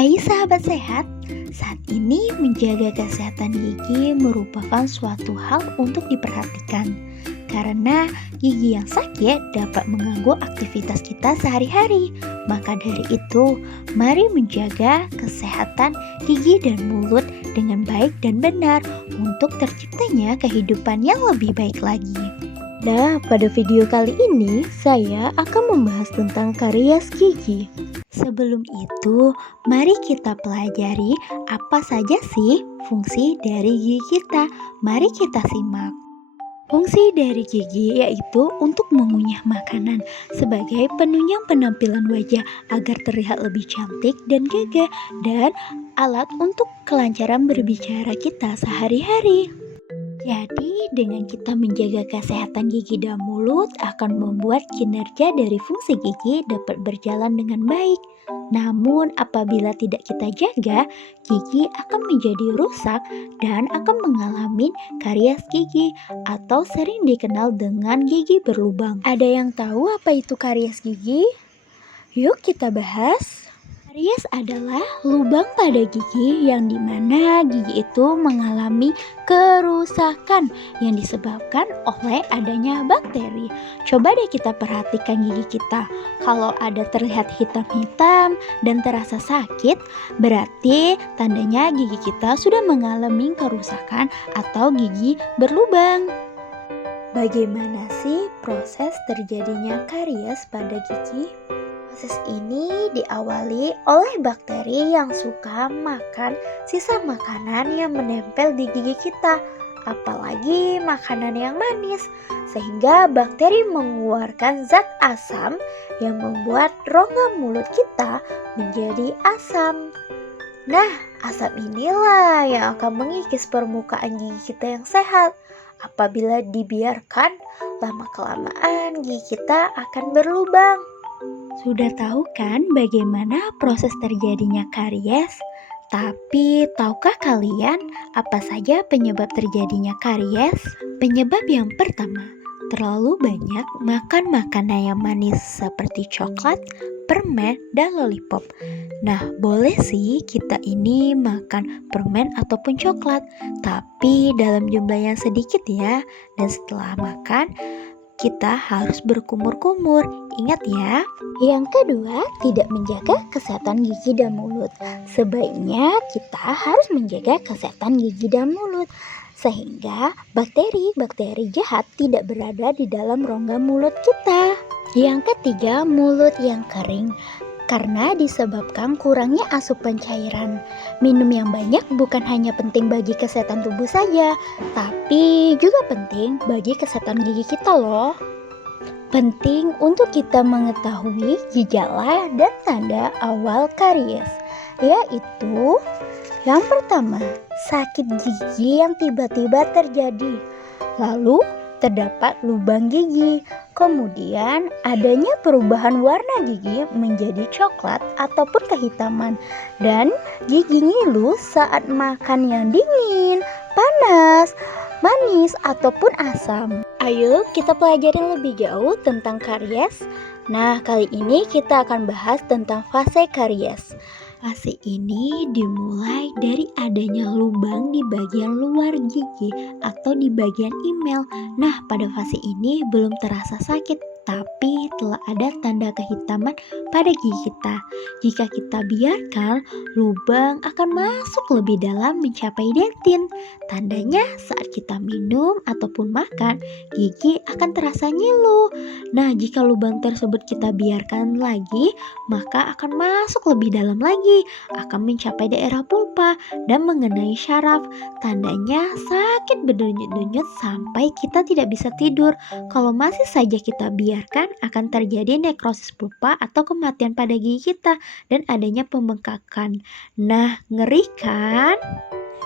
Hai sahabat sehat, saat ini menjaga kesehatan gigi merupakan suatu hal untuk diperhatikan karena gigi yang sakit dapat mengganggu aktivitas kita sehari-hari. Maka dari itu, mari menjaga kesehatan gigi dan mulut dengan baik dan benar untuk terciptanya kehidupan yang lebih baik lagi. Nah, pada video kali ini saya akan membahas tentang karies gigi. Sebelum itu, mari kita pelajari apa saja sih fungsi dari gigi kita. Mari kita simak. Fungsi dari gigi yaitu untuk mengunyah makanan sebagai penunjang penampilan wajah agar terlihat lebih cantik dan gagah, dan alat untuk kelancaran berbicara kita sehari-hari. Jadi, dengan kita menjaga kesehatan gigi dan mulut akan membuat kinerja dari fungsi gigi dapat berjalan dengan baik. Namun, apabila tidak kita jaga, gigi akan menjadi rusak dan akan mengalami karies gigi atau sering dikenal dengan gigi berlubang. Ada yang tahu apa itu karies gigi? Yuk kita bahas. Karies adalah lubang pada gigi yang dimana gigi itu mengalami kerusakan yang disebabkan oleh adanya bakteri. Coba deh kita perhatikan gigi kita. Kalau ada terlihat hitam-hitam dan terasa sakit, berarti tandanya gigi kita sudah mengalami kerusakan atau gigi berlubang. Bagaimana sih proses terjadinya karies pada gigi? Proses ini diawali oleh bakteri yang suka makan sisa makanan yang menempel di gigi kita, apalagi makanan yang manis, sehingga bakteri mengeluarkan zat asam yang membuat rongga mulut kita menjadi asam. Nah, asam inilah yang akan mengikis permukaan gigi kita yang sehat. Apabila dibiarkan, lama-kelamaan gigi kita akan berlubang. Sudah tahu kan bagaimana proses terjadinya karies? Tapi tahukah kalian apa saja penyebab terjadinya karies? Penyebab yang pertama, terlalu banyak makan makanan yang manis seperti coklat, permen, dan lollipop. Nah, boleh sih kita ini makan permen ataupun coklat, tapi dalam jumlah yang sedikit ya. Dan setelah makan, kita harus berkumur-kumur. Ingat ya. Yang kedua, tidak menjaga kesehatan gigi dan mulut. Sebaiknya kita harus menjaga kesehatan gigi dan mulut sehingga bakteri-bakteri jahat tidak berada di dalam rongga mulut kita. Yang ketiga, mulut yang kering. Karena disebabkan kurangnya asupan cairan. Minum yang banyak bukan hanya penting bagi kesehatan tubuh saja, tapi juga penting bagi kesehatan gigi kita loh. Penting untuk kita mengetahui gejala dan tanda awal karies, yaitu yang pertama, sakit gigi yang tiba-tiba terjadi. Lalu terdapat lubang gigi, kemudian adanya perubahan warna gigi menjadi coklat ataupun kehitaman, dan gigi ngilu saat makan yang dingin, panas, manis ataupun asam. Ayo kita pelajari lebih jauh tentang karies. Nah, kali ini kita akan bahas tentang fase karies. Fase ini dimulai dari adanya lubang di bagian luar gigi atau di bagian emel. Nah, pada fase ini belum terasa sakit, tapi telah ada tanda kehitaman pada gigi kita. Jika kita biarkan, lubang akan masuk lebih dalam mencapai dentin. Tandanya saat kita minum ataupun makan, gigi akan terasa ngilu. Nah, jika lubang tersebut kita biarkan lagi, maka akan masuk lebih dalam lagi, akan mencapai daerah pulpa dan mengenai syaraf. Tandanya sakit berdenyut-denyut sampai kita tidak bisa tidur. Kalau masih saja kita biarkan, akan terjadi nekrosis pulpa atau kematian pada gigi kita dan adanya pembengkakan. Nah, ngeri kan?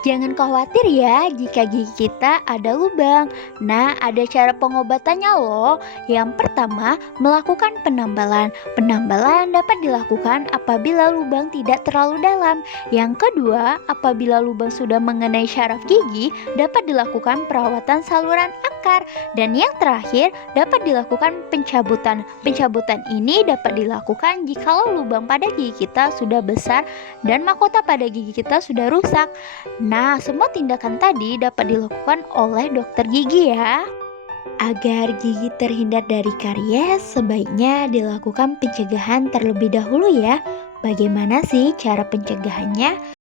Jangan khawatir ya jika gigi kita ada lubang. Nah, ada cara pengobatannya loh. Yang pertama, melakukan penambalan. Penambalan dapat dilakukan apabila lubang tidak terlalu dalam. Yang kedua, apabila lubang sudah mengenai syaraf gigi, dapat dilakukan perawatan saluran aktif. berakar. Dan yang terakhir, dapat dilakukan pencabutan. Pencabutan ini dapat dilakukan jikalau lubang pada gigi kita sudah besar dan mahkota pada gigi kita sudah rusak. Nah, semua tindakan tadi dapat dilakukan oleh dokter gigi ya. Agar gigi terhindar dari karies, sebaiknya dilakukan pencegahan terlebih dahulu ya. Bagaimana sih cara pencegahannya?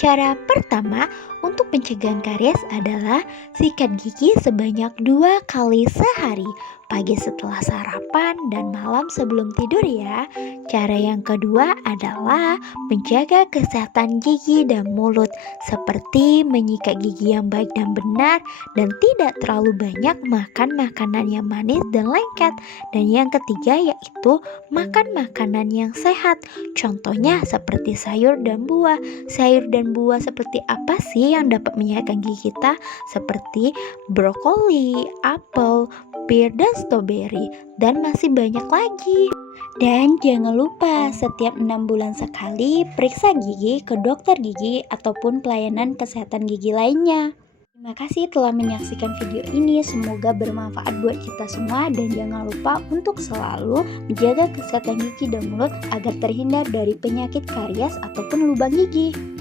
Cara pertama untuk pencegahan karies adalah sikat gigi sebanyak 2 kali sehari, pagi setelah sarapan dan malam sebelum tidur ya. Cara yang kedua adalah menjaga kesehatan gigi dan mulut, seperti menyikat gigi yang baik dan benar dan tidak terlalu banyak makan makanan yang manis dan lengket. Dan yang ketiga yaitu makan makanan yang sehat, contohnya seperti sayur dan buah. Sayur dan buah seperti apa sih yang dapat menyehatkan gigi kita? Seperti brokoli, apel, pir, dan stroberi, dan masih banyak lagi. Dan jangan lupa setiap 6 bulan sekali periksa gigi ke dokter gigi ataupun pelayanan kesehatan gigi lainnya. Terima kasih telah menyaksikan video ini, semoga bermanfaat buat kita semua dan jangan lupa untuk selalu menjaga kesehatan gigi dan mulut agar terhindar dari penyakit karies ataupun lubang gigi.